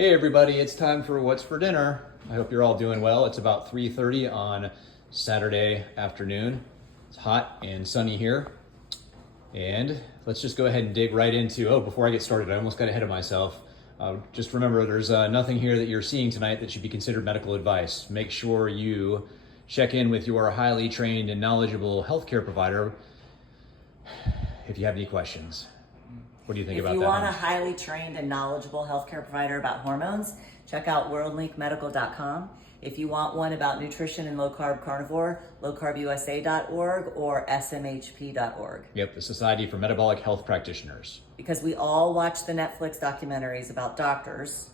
Hey everybody, it's time for What's for Dinner. I hope you're all doing well. It's about 3:30 on Saturday afternoon. It's hot and sunny here. And let's just go ahead and dig right into, before I get started, I almost got ahead of myself. Just remember, there's nothing here that you're seeing tonight that should be considered medical advice. Make sure you check in with your highly trained and knowledgeable healthcare provider if you have any questions. What do you think about that? If you want a highly trained and knowledgeable healthcare provider about hormones, check out worldlinkmedical.com. If you want one about nutrition and low-carb carnivore, lowcarbusa.org or smhp.org. Yep, the Society for Metabolic Health Practitioners. Because we all watch the Netflix documentaries about doctors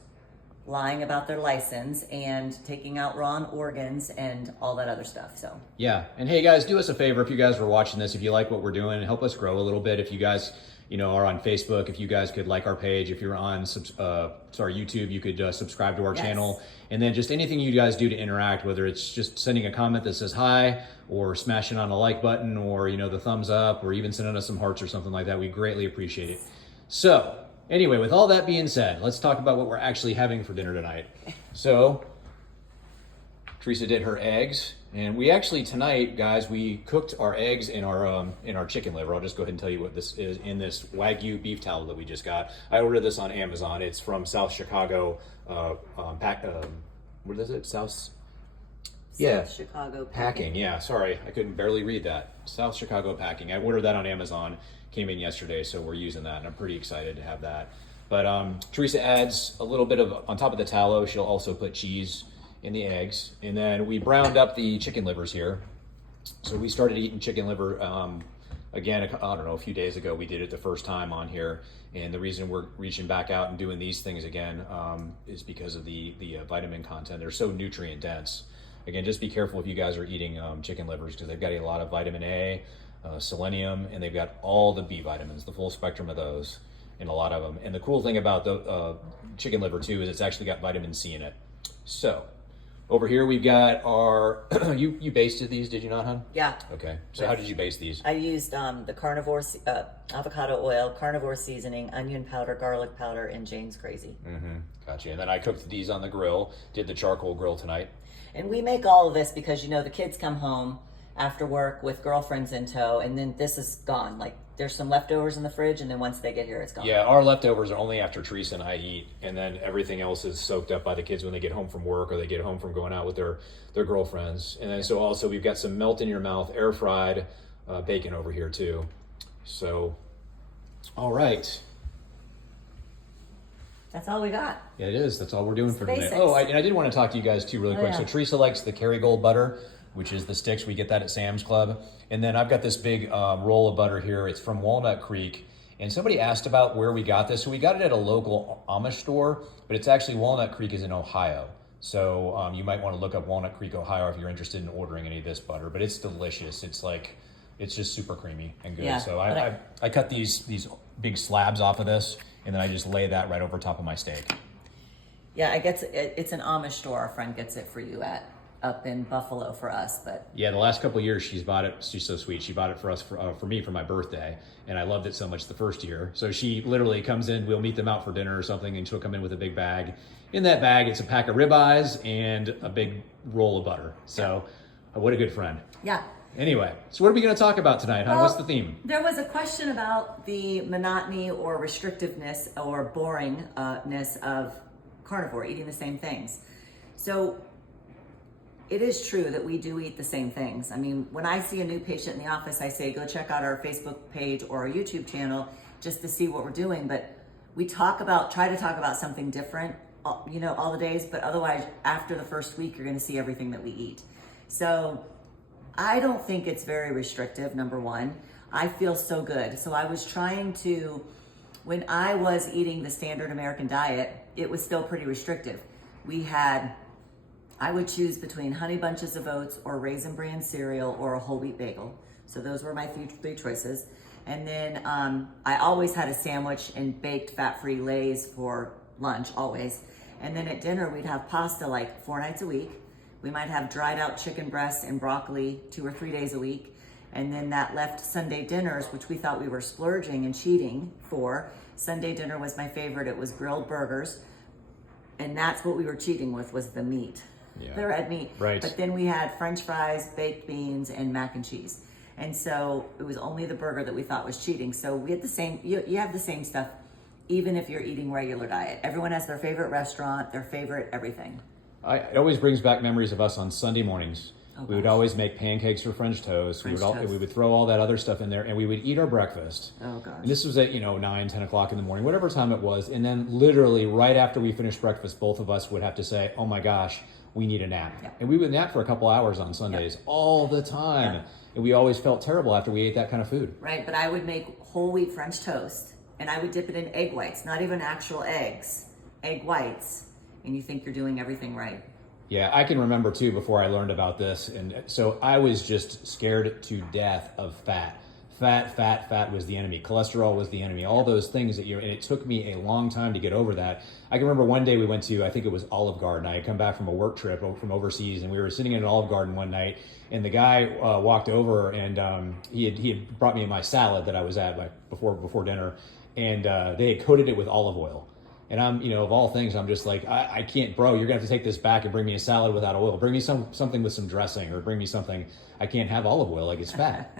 lying about their license and taking out raw organs and all that other stuff. So yeah, and hey guys, do us a favor if you guys were watching this, if you like what we're doing, help us grow a little bit. If you guys are on Facebook, if you guys could like our page, if you're on YouTube, you could subscribe to our channel, and then just anything you guys do to interact, whether it's just sending a comment that says hi, or smashing on a like button, or the thumbs up, or even sending us some hearts or something like that, we greatly appreciate it. So anyway, with all that being said, let's talk about what we're actually having for dinner tonight. So Teresa did her eggs, and we actually tonight, guys, we cooked our eggs in our chicken liver. I'll just go ahead and tell you what this is in this Wagyu beef towel that we just got. I ordered this on Amazon. It's from South Chicago. What is it? South Chicago Packing. Yeah, sorry, I couldn't barely read that. South Chicago Packing. I ordered that on Amazon. Came in yesterday, so we're using that, and I'm pretty excited to have that. But Teresa adds a little bit of, on top of the tallow, she'll also put cheese in the eggs, and then we browned up the chicken livers here. So we started eating chicken liver again, I don't know, a few days ago. We did it the first time on here, and the reason we're reaching back out and doing these things again is because of the vitamin content. They're so nutrient dense. Again, just be careful if you guys are eating chicken livers, because they've got a lot of vitamin A, selenium, and they've got all the B vitamins, the full spectrum of those, and a lot of them. And the cool thing about the chicken liver too is it's actually got vitamin C in it. So over here we've got our, you basted these, did you not, hon? Yeah. Okay, so how did you baste these? I used the Carnivore avocado oil, Carnivore seasoning, onion powder, garlic powder, and Jane's Crazy. Gotcha. And then I cooked these on the grill, did the charcoal grill tonight. And we make all of this because, the kids come home after work with girlfriends in tow, and then this is gone. Like, there's some leftovers in the fridge, and then once they get here, it's gone. Yeah, our leftovers are only after Teresa and I eat, and then everything else is soaked up by the kids when they get home from work, or they get home from going out with their girlfriends. And then so also we've got some melt in your mouth, air fried bacon over here too. So, all right. That's all we got. Yeah, it is. That's all we're doing for today. Basics. Oh, and I did want to talk to you guys too really quick. Yeah. So Teresa likes the Kerrygold butter, which is the sticks. We get that at Sam's Club. And then I've got this big roll of butter here. It's from Walnut Creek. And somebody asked about where we got this. So we got it at a local Amish store, but it's actually Walnut Creek is in Ohio. So you might want to look up Walnut Creek, Ohio if you're interested in ordering any of this butter. But it's delicious. It's just super creamy and good. Yeah, so I cut these big slabs off of this, and then I just lay that right over top of my steak. Yeah, it's an Amish store. Our friend gets it for you up in Buffalo for us, but yeah, the last couple of years she's bought it. She's so sweet. She bought it for us for me for my birthday, and I loved it so much the first year. So she literally comes in. We'll meet them out for dinner or something, and she'll come in with a big bag. In that bag, it's a pack of ribeyes and a big roll of butter. So, what a good friend. yeah. Anyway, so what are we going to talk about tonight, hon? What's the theme? There was a question about the monotony or restrictiveness or boringness of carnivore, eating the same things. So it is true that we do eat the same things. I mean, when I see a new patient in the office, I say, go check out our Facebook page or our YouTube channel just to see what we're doing. But we try to talk about something different, all the days, but otherwise after the first week, you're going to see everything that we eat. So I don't think it's very restrictive, number one. I feel so good. So I was when I was eating the standard American diet, it was still pretty restrictive. I would choose between Honey Bunches of Oats or Raisin Bran cereal or a whole wheat bagel. So those were my three choices. And then I always had a sandwich and baked fat-free Lay's for lunch, always. And then at dinner, we'd have pasta like 4 nights a week. We might have dried out chicken breasts and broccoli 2 or 3 days a week. And then that left Sunday dinners, which we thought we were splurging and cheating for. Sunday dinner was my favorite. It was grilled burgers, And that's what we were cheating with, was the meat, the red meat. Right. But then we had French fries, baked beans, and mac and cheese. And so it was only the burger that we thought was cheating. So we had the same, you have the same stuff, even if you're eating regular diet. Everyone has their favorite restaurant, their favorite everything. It always brings back memories of us on Sunday mornings. We would always make pancakes or French toast. We would throw all that other stuff in there, and we would eat our breakfast. Oh gosh. And this was at 9, 10 o'clock in the morning, whatever time it was. And then literally right after we finished breakfast, both of us would have to say, "Oh my gosh, we need a nap." Yeah. And we would nap for a couple hours on Sundays all the time. Yeah. And we always felt terrible after we ate that kind of food. Right, but I would make whole wheat French toast, and I would dip it in egg whites, not even actual eggs, egg whites, and you think you're doing everything right. Yeah, I can remember too before I learned about this. And so I was just scared to death of fat. Fat was the enemy. Cholesterol was the enemy. All those things and it took me a long time to get over that. I can remember one day we went to, I think it was Olive Garden. I had come back from a work trip from overseas, and we were sitting in an Olive Garden one night, and the guy walked over, and he had brought me my salad that I was at before dinner, and they had coated it with olive oil. And I'm, of all things, I'm just like, I can't, bro, you're gonna have to take this back and bring me a salad without oil. Bring me something with some dressing, or bring me something. I can't have olive oil, like it's fat.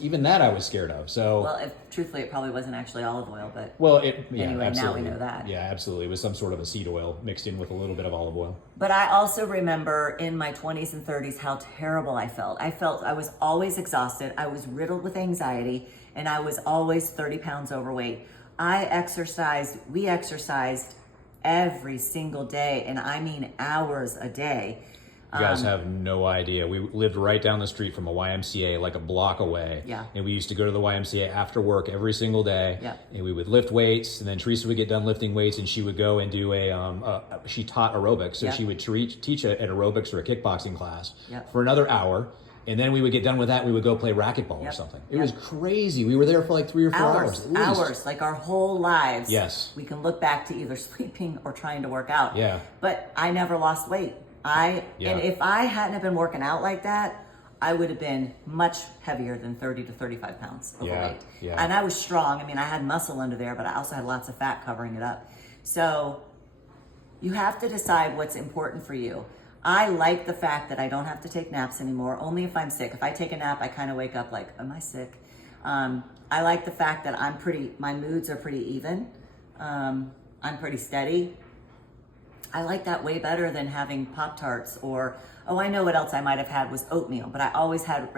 Even that I was scared of. So, well, truthfully, it probably wasn't actually olive oil, but anyway, absolutely. Now we know that. Yeah, absolutely. It was some sort of a seed oil mixed in with a little bit of olive oil. But I also remember in my 20s and 30s how terrible I felt. I was always exhausted. I was riddled with anxiety, and I was always 30 pounds overweight. We exercised every single day, and I mean hours a day. You guys have no idea. We lived right down the street from a YMCA, like a block away. Yeah. And we used to go to the YMCA after work every single day. Yeah. And we would lift weights, and then Teresa would get done lifting weights, and she would go and do she taught aerobics. So she would teach an aerobics or a kickboxing class for another hour. And then we would get done with that. We would go play racquetball or something. It was crazy. We were there for like 3 or 4 hours. At least. Hours, like our whole lives. Yes. We can look back to either sleeping or trying to work out. Yeah. But I never lost weight. And if I hadn't have been working out like that, I would have been much heavier than 30 to 35 pounds overweight. Yeah. And I was strong. I mean, I had muscle under there, but I also had lots of fat covering it up. So you have to decide what's important for you. I like the fact that I don't have to take naps anymore, only if I'm sick. If I take a nap, I kind of wake up like, am I sick? I like the fact that my moods are pretty even. I'm pretty steady. I like that way better than having Pop-Tarts or, I know what else I might have had was oatmeal, but I always had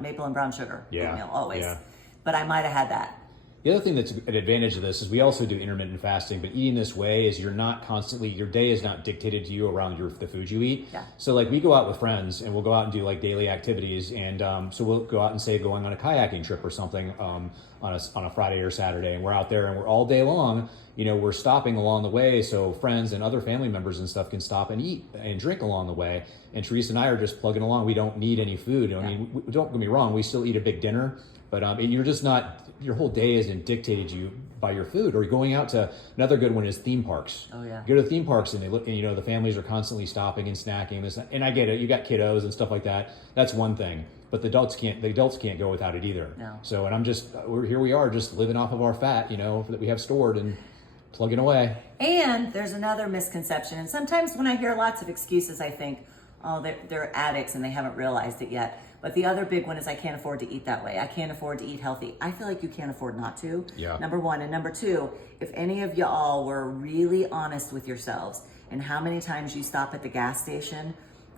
maple and brown sugar oatmeal, always. Yeah. But I might have had that. The other thing that's an advantage of this is we also do intermittent fasting, but eating this way is your day is not dictated to you around the food you eat. Yeah. So like we go out with friends and we'll go out and do like daily activities, and so we'll go out and say going on a kayaking trip or something on a Friday or Saturday, and we're out there and we're all day long, we're stopping along the way so friends and other family members and stuff can stop and eat and drink along the way. And Teresa and I are just plugging along. We don't need any food. I mean, don't get me wrong, we still eat a big dinner, but you're just not, your whole day isn't dictated to you by your food. Or going out to, another good one is theme parks. Oh yeah. You go to theme parks and the families are constantly stopping and snacking this, and I get it. You got kiddos and stuff like that. That's one thing, but the adults can't go without it either. No. So, and we are just living off of our fat, that we have stored and plugging away. And there's another misconception. And sometimes when I hear lots of excuses, I think, they're addicts and they haven't realized it yet. But the other big one is I can't afford to eat that way. I can't afford to eat healthy. I feel like you can't afford not to. Yeah. Number one. And number two, if any of y'all were really honest with yourselves and how many times you stop at the gas station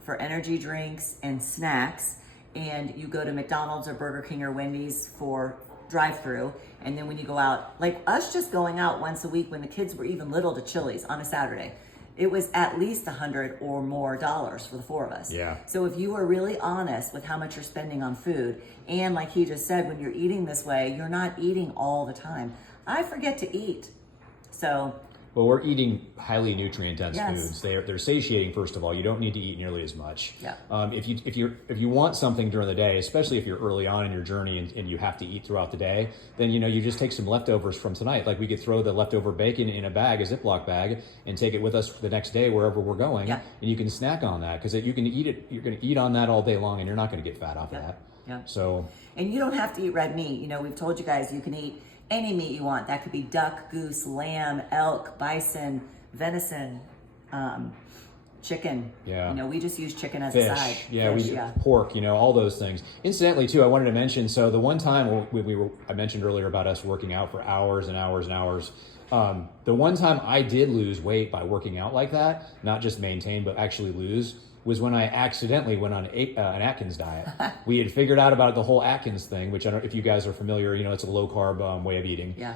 for energy drinks and snacks, and you go to McDonald's or Burger King or Wendy's for drive-through, and then when you go out, like us just going out once a week when the kids were even little, to Chili's on a Saturday, it was at least $100 or more for the 4 of us. Yeah. So if you are really honest with how much you're spending on food, and like he just said, when you're eating this way, you're not eating all the time. I forget to eat. So Well, we're eating highly nutrient-dense Yes. foods. They're satiating. First of all, you don't need to eat nearly as much. Yeah. If you want something during the day, especially if you're early on in your journey and you have to eat throughout the day, then you just take some leftovers from tonight. Like we could throw the leftover bacon in a bag, a Ziploc bag, and take it with us the next day wherever we're going. Yeah. And you can snack on that because you can eat it. You're going to eat on that all day long, and you're not going to get fat off of that. Yeah. So. And you don't have to eat red meat. We've told you guys you can eat any meat you want. That could be duck, goose, lamb, elk, bison, venison, chicken. Yeah. You know, we just use chicken as Fish. a side. Yeah, Fish, pork, all those things. Incidentally, too, I wanted to mention, so the one time I mentioned earlier about us working out for hours and hours and hours. The one time I did lose weight by working out like that, not just maintain, but actually lose, was when I accidentally went on an Atkins diet. We had figured out about the whole Atkins thing, which I don't know if you guys are familiar, it's a low carb way of eating. Yeah.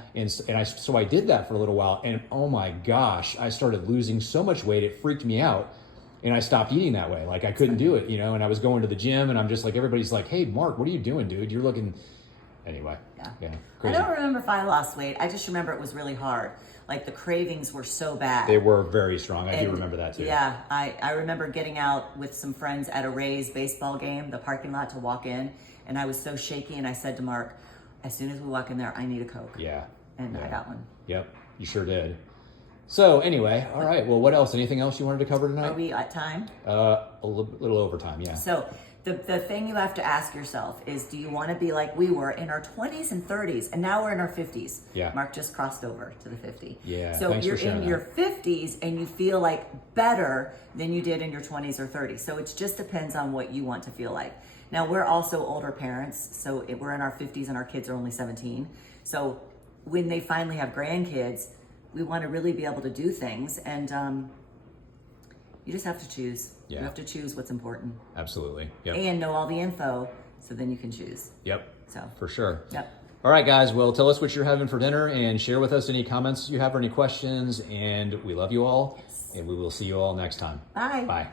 So I did that for a little while, and oh my gosh, I started losing so much weight, it freaked me out. And I stopped eating that way. Like I couldn't do it, and I was going to the gym and I'm just like, everybody's like, hey, Mark, what are you doing, dude? You're looking, anyway. Yeah. Crazy. I don't remember if I lost weight. I just remember it was really hard. Like the cravings were so bad. They were very strong. I do remember that too. Yeah, I remember getting out with some friends at a Rays baseball game, the parking lot to walk in, and I was so shaky and I said to Mark, as soon as we walk in there, I need a Coke. Yeah. And I got one. Yep, you sure did. So anyway, all right, well, what else? Anything else you wanted to cover tonight? Are we at time? A little over time, yeah. So the thing you have to ask yourself is, do you want to be like we were in our 20s and 30s, and now we're in our 50s? Yeah. Mark just crossed over to the 50. Yeah, So thanks you're for sharing in your 50s and you feel like better than you did in your 20s or 30s. So it just depends on what you want to feel like. Now, we're also older parents, so we're in our 50s and our kids are only 17. So when they finally have grandkids, we want to really be able to do things, and you just have to choose. Yeah. You have to choose what's important. Absolutely. Yep. And know all the info, so then you can choose. Yep. So For sure. Yep. All right, guys. Well, tell us what you're having for dinner and share with us any comments you have or any questions. And we love you all. Yes. And we will see you all next time. Bye. Bye.